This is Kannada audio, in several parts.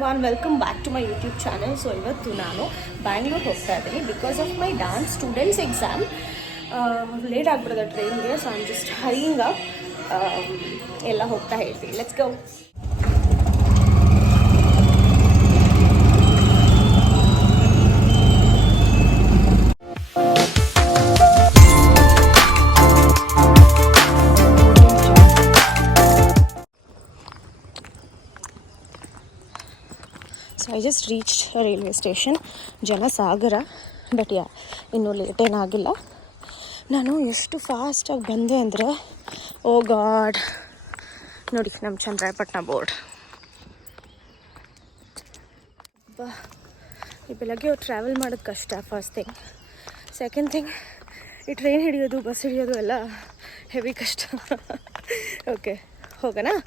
everyone, welcome back to my YouTube channel. So ಇವತ್ತು ನಾನು ಬ್ಯಾಂಗ್ಳೂರ್ ಹೋಗ್ತಾ ಇದ್ದೀನಿ because of my dance students exam. Late ಆಗ್ಬಿಡೋದು ಟ್ರೈನ್ಗೆ, so I'm just hurrying up. ಎಲ್ಲ ಹೋಗ್ತಾ ಹೇಳ್ತೀನಿ. Let's go. I just reached a railway station, ಜನಸಾಗರ. ಬಟ್ ಇನ್ನೂ ಲೇಟ್ ಏನಾಗಿಲ್ಲ. ನಾನು ಎಷ್ಟು ಫಾಸ್ಟಾಗಿ ಬಂದೆ ಅಂದರೆ, ಓ ಗಾಡ್, ನೋಡಿ ನಮ್ಮ ಚನ್ನರಾಯಪಟ್ಟಣ ಬೋರ್ಡ್. ಈ ಬೆಳಗ್ಗೆ ಟ್ರಾವೆಲ್ ಮಾಡೋದು ಕಷ್ಟ, ಫಸ್ಟ್ ಥಿಂಗ್. ಸೆಕೆಂಡ್ ಥಿಂಗ್, ಈ ಟ್ರೈನ್ ಹಿಡಿಯೋದು, ಬಸ್ ಹಿಡಿಯೋದು ಎಲ್ಲ ಹೆವಿ ಕಷ್ಟ. ಓಕೆ, ಹೋಗೋಣ.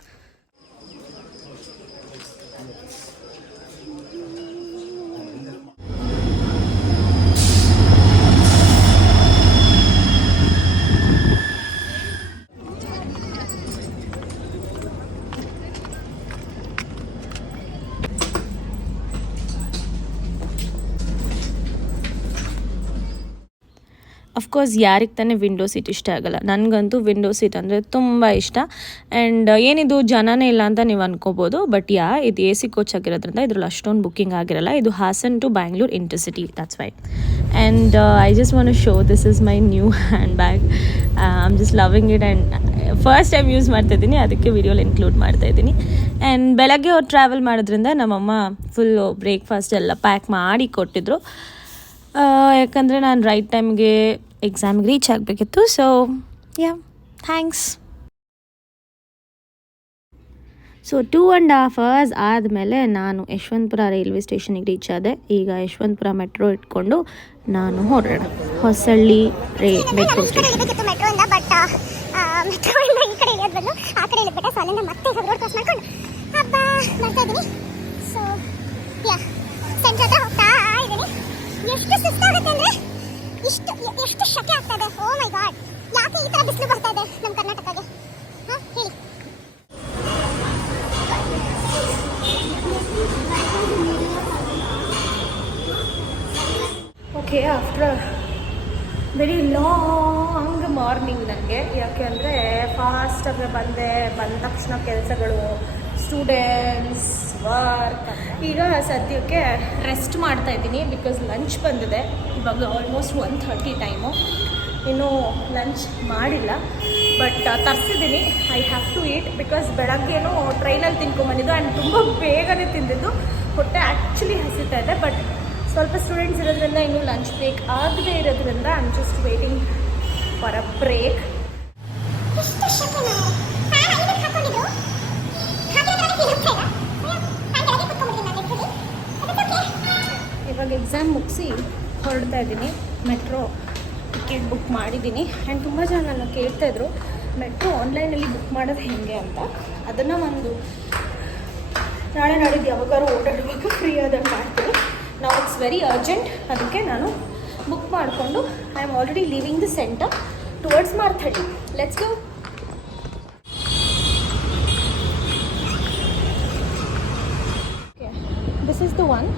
ಅಫ್ಕೋರ್ಸ್ ಯಾರಿಗೆ ತಾನೇ ವಿಂಡೋ ಸೀಟ್ ಇಷ್ಟ ಆಗಲ್ಲ. ನನಗಂತೂ ವಿಂಡೋ ಸೀಟ್ ಅಂದರೆ ತುಂಬ ಇಷ್ಟ. ಆ್ಯಂಡ್ ಏನಿದು ಜನನೇ ಇಲ್ಲ ಅಂತ ನೀವು ಅನ್ಕೋಬೋದು, ಬಟ್ ಇದು AC ಕೋಚ್ ಆಗಿರೋದ್ರಿಂದ ಇದ್ರಲ್ಲಿ ಅಷ್ಟೊಂದು ಬುಕ್ಕಿಂಗ್ ಆಗಿರಲ್ಲ. ಇದು Hassan to Bangalore intercity, that's why. And I just want to show this is my new handbag. I am just loving it and first time use ಮಾಡ್ತಾಯಿದ್ದೀನಿ, ಅದಕ್ಕೆ ವಿಡಿಯೋಲಿ ಇನ್ಕ್ಲೂಡ್ ಮಾಡ್ತಾಯಿದ್ದೀನಿ. ಆ್ಯಂಡ್ ಬೆಳಗ್ಗೆ ಅವ್ರು ಟ್ರಾವೆಲ್ ಮಾಡೋದ್ರಿಂದ ನಮ್ಮಮ್ಮ ಫುಲ್ಲು ಬ್ರೇಕ್ಫಾಸ್ಟ್ ಎಲ್ಲ ಪ್ಯಾಕ್ ಮಾಡಿ ಕೊಟ್ಟಿದ್ರು. ಯಾಕಂದರೆ ನಾನು ರೈಟ್ ಟೈಮ್ಗೆ ಎಕ್ಸಾಮ್ಗೆ ರೀಚ್ ಆಗಬೇಕಿತ್ತು. So thanks. ಸೊ 2.5 hours ಆದಮೇಲೆ ನಾನು ಯಶವಂತಪುರ ರೈಲ್ವೆ ಸ್ಟೇಷನಿಗೆ ರೀಚ್ ಆದೆ. ಈಗ ಯಶವಂತಪುರ ಮೆಟ್ರೋ ಇಟ್ಕೊಂಡು ನಾನು ಹೊರಡೋಣ ಹೊಸಳ್ಳಿ ಮೆಟ್ರೋ ಸ್ಟೇಷನ್. ಎಷ್ಟು ಸುಸ್ತಾಗುತ್ತೆ ಅಂದರೆ ಎಷ್ಟು ಶಕೆ ಆಗ್ತಾ ಇದೆ. ಓ ಮೈ ಗಾಡ್, ಯಾಕೆ ಈ ಥರ ಬಿಸಿಲು ಬರ್ತಾ ಇದೆ ನಮ್ಮ ಕರ್ನಾಟಕಗೆ? ಹೇಳಿ. Okay, after very long morning ನನಗೆ, ಯಾಕೆ ಅಂದರೆ ಫಾಸ್ಟಾಗಿ ಬಂದ ತಕ್ಷಣ ಕೆಲಸಗಳು, ಸ್ಟೂಡೆಂಟ್ಸ್, ವರ್ಕ್. ಈಗ ಸದ್ಯಕ್ಕೆ ರೆಸ್ಟ್ ಮಾಡ್ತಾ ಇದ್ದೀನಿ ಬಿಕಾಸ್ ಲಂಚ್ ಬಂದಿದೆ. ಇವಾಗ ಆಲ್ಮೋಸ್ಟ್ 1:30 ಟೈಮು. ಇನ್ನೂ ಲಂಚ್ ಮಾಡಿಲ್ಲ, ಬಟ್ ತರಿಸಿದ್ದೀನಿ. I have to eat because ಬೆಳಗ್ಗೆನೂ ಟ್ರೈನಲ್ಲಿ ತಿನ್ಕೊಂಬಂದಿದ್ದು ಆ್ಯಂಡ್ ತುಂಬ ಬೇಗನೆ ತಿಂದಿದ್ದು. ಹೊಟ್ಟೆ ಆ್ಯಕ್ಚುಲಿ ಹಸಿತಾ ಇದೆ, ಬಟ್ ಸ್ವಲ್ಪ ಸ್ಟೂಡೆಂಟ್ಸ್ ಇರೋದ್ರಿಂದ ಇನ್ನೂ ಲಂಚ್ ಬ್ರೇಕ್ ಆಗದೇ ಇರೋದ್ರಿಂದ I am just waiting for a break. ಇವಾಗ ಎಕ್ಸಾಮ್ ಮುಗಿಸಿ ಹೊರಡ್ತಾ ಇದ್ದೀನಿ. ಮೆಟ್ರೋ ಟಿಕೆಟ್ ಬುಕ್ ಮಾಡಿದ್ದೀನಿ. ಆ್ಯಂಡ್ ತುಂಬ ಜನ ನನ್ನ ಕೇಳ್ತಾಯಿದ್ರು ಮೆಟ್ರೋ ಆನ್ಲೈನಲ್ಲಿ ಬುಕ್ ಮಾಡೋದು ಹೇಗೆ ಅಂತ. ಅದನ್ನು ಒಂದು ನಾಳೆ ನಾಡಿದ್ದು ಯಾವಾಗಾರು ಓಡಾಡಬೇಕು, ಫ್ರೀ ಆದಾಗ ಮಾಡ್ತೀನಿ. ನಾವು ಇಟ್ಸ್ ವೆರಿ ಅರ್ಜೆಂಟ್, ಅದಕ್ಕೆ ನಾನು ಬುಕ್ ಮಾಡಿಕೊಂಡು I am already leaving the centre towards Marathahalli. Let's go. This is the one.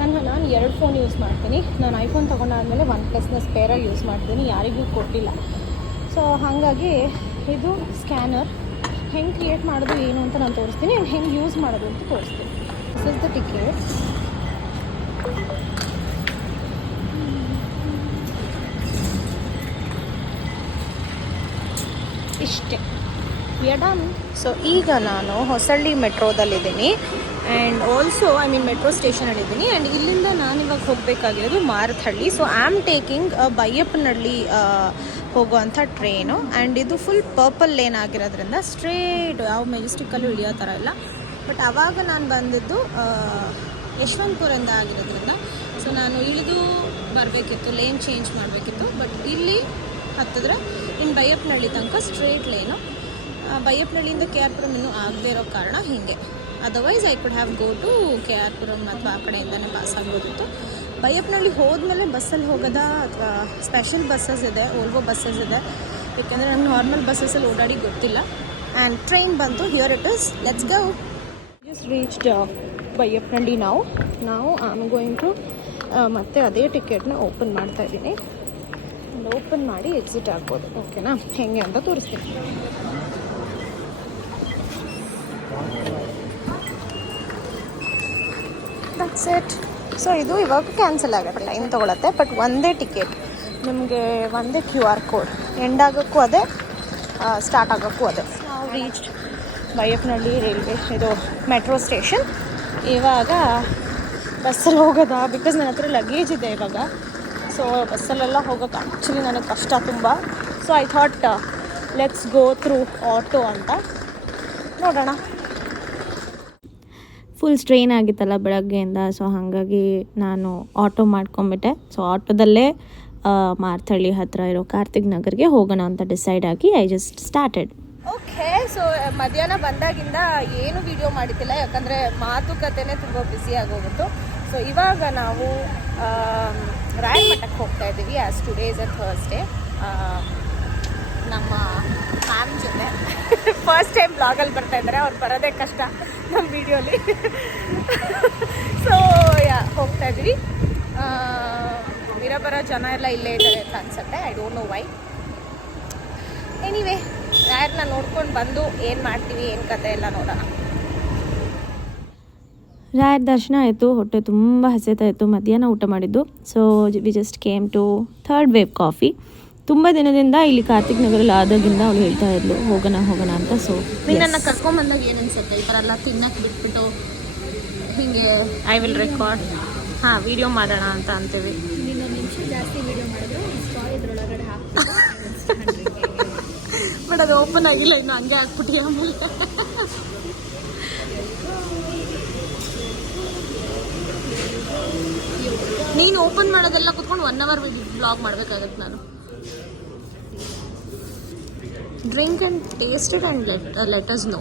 ನಾನು 2 ಫೋನ್ ಯೂಸ್ ಮಾಡ್ತೀನಿ. ನಾನು ಐಫೋನ್ ತೊಗೊಂಡಾದ್ಮೇಲೆ OnePlusನ ಸ್ಪೇರಾಗಿ ಯೂಸ್ ಮಾಡ್ತೀನಿ, ಯಾರಿಗೂ ಕೊಟ್ಟಿಲ್ಲ. ಸೊ ಹಾಗಾಗಿ ಇದು ಸ್ಕ್ಯಾನರ್ ಹೆಂಗೆ ಕ್ರಿಯೇಟ್ ಮಾಡೋದು ಏನು ಅಂತ ನಾನು ತೋರಿಸ್ತೀನಿ, ಆ್ಯಂಡ್ ಹೆಂಗೆ ಯೂಸ್ ಮಾಡೋದು ಅಂತ ತೋರಿಸ್ತೀನಿ. This is the ticket. ಇಷ್ಟೇ, ವಿ ಆರ್ ಡನ್. ಸೊ ಈಗ ನಾನು ಹೊಸಳ್ಳಿ ಮೆಟ್ರೋದಲ್ಲಿದ್ದೀನಿ ಆ್ಯಂಡ್ ಆಲ್ಸೋ ಮೆಟ್ರೋ ಸ್ಟೇಷನಲ್ಲಿದ್ದೀನಿ. ಆ್ಯಂಡ್ ಇಲ್ಲಿಂದ ನಾನಿವಾಗ ಹೋಗಬೇಕಾಗಿರೋದು Marathahalli. So I am taking Baiyappanahalli ಹೋಗುವಂಥ ಟ್ರೈನು. ಆ್ಯಂಡ್ ಇದು ಫುಲ್ ಪರ್ಪಲ್ ಲೇನ್ ಆಗಿರೋದ್ರಿಂದ ಸ್ಟ್ರೇಟ್ ಯಾವ ಮೆಜೆಸ್ಟಿಕ್ಕಲ್ಲೂ ಇಳಿಯೋ ಥರ ಇಲ್ಲ. ಬಟ್ ಆವಾಗ ನಾನು ಬಂದಿದ್ದು ಯಶವಂತಪುರದಿಂದ ಆಗಿರೋದ್ರಿಂದ ಸೊ ನಾನು ಇಳಿದು ಬರಬೇಕಿತ್ತು, ಲೇನ್ ಚೇಂಜ್ ಮಾಡಬೇಕಿತ್ತು. ಬಟ್ ಇಲ್ಲಿ ಹತ್ತಿದ್ರೆ ಇನ್ನು ಬೈಯಪ್ಪನಹಳ್ಳಿ ತನಕ ಸ್ಟ್ರೇಟ್ ಲೇನು. ಬೈಯಪ್ಪನಹಳ್ಳಿಯಿಂದ KR ಪುರಂ ಇನ್ನೂ ಆಗದೇ ಇರೋ ಕಾರಣ ಹೀಗೆ. Otherwise I could have go to KR Puram ಅಥವಾ ಆ ಕಡೆಯಿಂದನೇ ಪಾಸ್ ಆಗ್ಬೋದಿತ್ತು. ಬೈಯಪ್ಪನಹಳ್ಳಿ ಹೋದ್ಮೇಲೆ ಬಸ್ಸಲ್ಲಿ ಹೋಗೋದಾ ಅಥವಾ ಸ್ಪೆಷಲ್ ಬಸ್ಸಸ್ ಇದೆ, ಓಲ್ವೋ ಬಸ್ಸಸ್ ಇದೆ. ಯಾಕೆಂದರೆ ನಂಗೆ ನಾರ್ಮಲ್ ಬಸ್ಸಸ್ಸಲ್ಲಿ ಓಡಾಡಿ ಗೊತ್ತಿಲ್ಲ. ಆ್ಯಂಡ್ ಟ್ರೈನ್ ಬಂತು, here it is, let's go. Just reached Baiyappanahalli ನಾವು ಐ ಆಮ್ ಗೋಯಿಂಗ್ ಟು ಮತ್ತೆ ಅದೇ ಟಿಕೆಟ್ನ ಓಪನ್ ಮಾಡ್ತಾ ಇದ್ದೀನಿ. ಓಪನ್ ಮಾಡಿ ಎಕ್ಸಿಟ್ ಆಗ್ಬೋದು. ಓಕೆನಾ, ಹೆಂಗೆ ಅಂತ ತೋರಿಸ್ತೀನಿ. That's it. ಸೊ ಇದು ಇವಾಗ ಕ್ಯಾನ್ಸಲ್ ಆಗುತ್ತೆ, ಟೈಮ್ ತೊಗೊಳತ್ತೆ. ಬಟ್ ಒಂದೇ ಟಿಕೆಟ್, ನಿಮಗೆ ಒಂದೇ QR ಕೋಡ್. ಎಂಡ್ ಆಗೋಕ್ಕೂ ಅದೇ, ಸ್ಟಾರ್ಟ್ ಆಗೋಕ್ಕೂ ಅದೇ. ನಾವು ರೀಚ್ ಬೈಯಪ್ಪನಹಳ್ಳಿ ರೈಲ್ವೆ ಇದು ಮೆಟ್ರೋ ಸ್ಟೇಷನ್. ಇವಾಗ ಬಸ್ಸಲ್ಲಿ ಹೋಗೋದಾ, ಬಿಕಾಸ್ ನನ್ನ ಹತ್ರ ಲಗೇಜ್ ಇದೆ ಇವಾಗ. ಸೊ ಬಸ್ಸಲ್ಲೆಲ್ಲ ಹೋಗೋಕ್ಕೆ ಆ್ಯಕ್ಚುಲಿ ನನಗೆ ಕಷ್ಟ ತುಂಬ. So I thought let's go through auto ಅಂತ. ನೋಡೋಣ. ಫುಲ್ ಸ್ಟ್ರೈನ್ ಆಗಿತ್ತಲ್ಲ ಬೆಳಗ್ಗೆಯಿಂದ. ಸೊ ಹಾಗಾಗಿ ನಾನು ಆಟೋ ಮಾಡ್ಕೊಂಬಿಟ್ಟೆ. ಸೊ ಆಟೋದಲ್ಲೇ ಮಾರ್ಥಳ್ಳಿ ಹತ್ತಿರ ಇರೋ ಕಾರ್ತಿಕ್ ನಗರ್ಗೆ ಹೋಗೋಣ ಅಂತ ಡಿಸೈಡ್ ಆಗಿ I just started. Okay, so ಮಧ್ಯಾಹ್ನ ಬಂದಾಗಿಂದ ಏನು ವಿಡಿಯೋ ಮಾಡಿದ್ದಿಲ್ಲ, ಯಾಕಂದರೆ ಮಾತುಕತೆನೇ ತುಂಬ ಬ್ಯುಸಿ ಆಗೋಗಿತ್ತು. ಸೊ ಇವಾಗ ನಾವು ರಾಯಲ್ ಮಠಕ್ಕೆ ಹೋಗ್ತಾ ಇದ್ದೀವಿ. As today is a Thursday. ನಮ್ಮ ಮ್ಯಾಮ್ ಜೊತೆ ಫಸ್ಟ್ ಟೈಮ್ ಬ್ಲಾಗಲ್ಲಿ ಬರ್ತಾ ಇದ್ದಾರೆ. ಅವ್ರು ಬರೋದೇ ಕಷ್ಟ ನಮ್ಮ ವಿಡಿಯೋಲಿ. ಸೊ ಹೋಗ್ತಾ ಇದ್ದೀವಿ. ಬರೋ ಜನ ಎಲ್ಲ ಇಲ್ಲೇ ಇದ್ದಾರೆ ಅಂತ ಅನ್ಸುತ್ತೆ. I don't know why. Anyway, ಯಾರನ್ನ ನೋಡ್ಕೊಂಡು ಬಂದು ಏನು ಮಾಡ್ತೀವಿ, ಏನು ಕತೆ ಎಲ್ಲ ನೋಡೋಣ. ರಾಯರ ದರ್ಶನ ಆಯಿತು. ಹೊಟ್ಟೆ ತುಂಬ ಹಸಿತಾ ಇತ್ತು. ಮಧ್ಯಾಹ್ನ ಊಟ ಮಾಡಿದ್ದು. So we just came to Third Wave Coffee. ತುಂಬ ದಿನದಿಂದ ಇಲ್ಲಿ ಕಾರ್ತಿಕ್ ನಗರಲ್ಲಿ ಆದಾಗಿಂದ ಅವಳು ಹೇಳ್ತಾ ಇದ್ಲು ಹೋಗೋಣ ಅಂತ. ಸೊ ನಿನ್ನನ್ನು ಕರ್ಕೊಂಬಂದಾಗ ಏನು ಅನ್ಸುತ್ತೆ? ಈ ಥರ ಎಲ್ಲ ತಿನ್ನಕ್ಕೆ ಬಿಟ್ಬಿಟ್ಟು ಹೀಗೆ ಐ ವಿಲ್ ರೆಕಾರ್ಡ್, ವಿಡಿಯೋ ಮಾಡೋಣ ಅಂತ ಅಂತೀವಿ. ಇನ್ನೊಂದು ನಿಮಿಷ ಜಾಸ್ತಿ ವಿಡಿಯೋ ಮಾಡಿದ್ರು ಇದ್ರೊಳಗಡೆ ಬಟ್ ಅದು ಓಪನ್ ಆಗಿಲ್ಲ ಇನ್ನು, ಹಂಗೆ ಹಾಕ್ಬಿಟ್ಟು ಆಮೇಲೆ. ನೀನು ಓಪನ್ ಮಾಡೋದೆಲ್ಲ ಕುತ್ಕೊಂಡು 1 hour ಬ್ಲಾಗ್ ಮಾಡಬೇಕಾಗತ್ತೆ ನಾನು. Drink and taste it and let us know,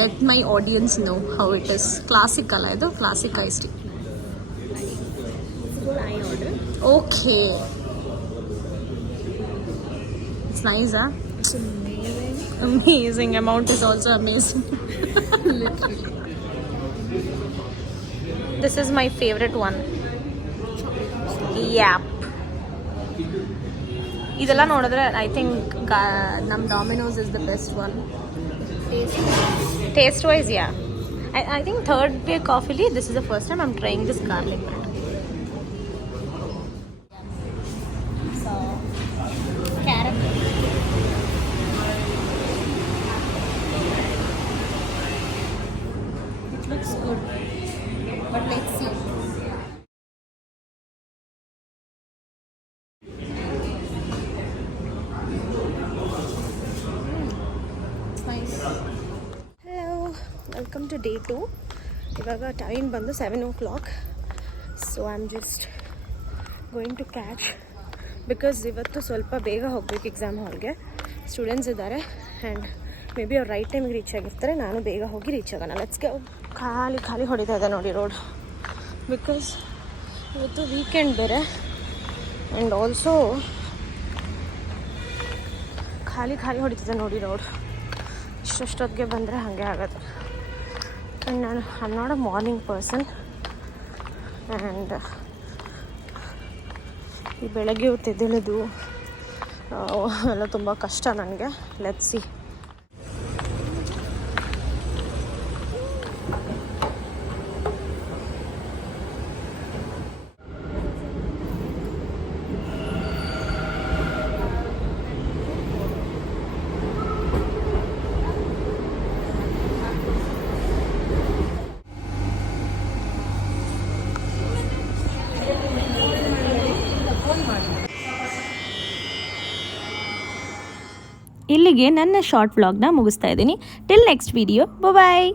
let my audience know how it is. Classic ಅಲ್ಲ ಇದು, classic ice tea. Okay, it's nice. Amazing. Amount is also amazing. Literally. This is my favorite one. Yep. ಇದೆಲ್ಲ ನೋಡಿದ್ರೆ ಐ ಥಿಂಕ್ ನಮ್ಮ Domino's is the best one. Taste wise I think Third Wave ಕಾಫಿಲಿ this is the first time I am trying this garlic bread. So carrot looks good, but let's see. It's nice. Hello, welcome to day 2. ಇವಾಗ ಟೈಮ್ ಬಂದು 7 o'clock. So I'm just going to catch, because ಇವತ್ತು ಸ್ವಲ್ಪ ಬೇಗ ಹೋಗ್ಬೇಕು ಎಕ್ಸಾಮ್ ಹಾಲ್ಗೆ. ಸ್ಟೂಡೆಂಟ್ಸ್ ಇದ್ದಾರೆ ಆ್ಯಂಡ್ ಮೇ ಬಿ ಅವ್ರು ರೈಟ್ ಟೈಮಿಗೆ ರೀಚ್ ಆಗಿರ್ತಾರೆ. ನಾನು ಬೇಗ ಹೋಗಿ ರೀಚ್ ಆಗೋಣ. Let's go. ಖಾಲಿ ಹೊಡಿತಾ ಇದೆ ನೋಡಿ ರೋಡ್, ಬಿಕಾಸ್ ಇವತ್ತು ವೀಕೆಂಡ್ ಬೇರೆ. ಆ್ಯಂಡ್ ಆಲ್ಸೋ ಖಾಲಿ ಹೊಡಿತಿದೆ ನೋಡಿ ರೋಡ್. ಇಷ್ಟೊತ್ತಿಗೆ ಬಂದರೆ ಹಾಗೆ ಆಗೋದು. ಆ್ಯಂಡ್ ನಾನು I am not a morning person. And ಈ ಬೆಳಗ್ಗೆ ಹೊತ್ತು ಎದ್ದೇಳೋದು ಎಲ್ಲ ತುಂಬ ಕಷ್ಟ ನನಗೆ. Let's see. ಇಲ್ಲಿಗೆ ನನ್ನ ಶಾರ್ಟ್ ವ್ಲಾಗ್ನ ಮುಗಿಸ್ತಾ ಇದ್ದೀನಿ. ಟಿಲ್ ನೆಕ್ಸ್ಟ್ ವಿಡಿಯೋ, ಬಾಯ್.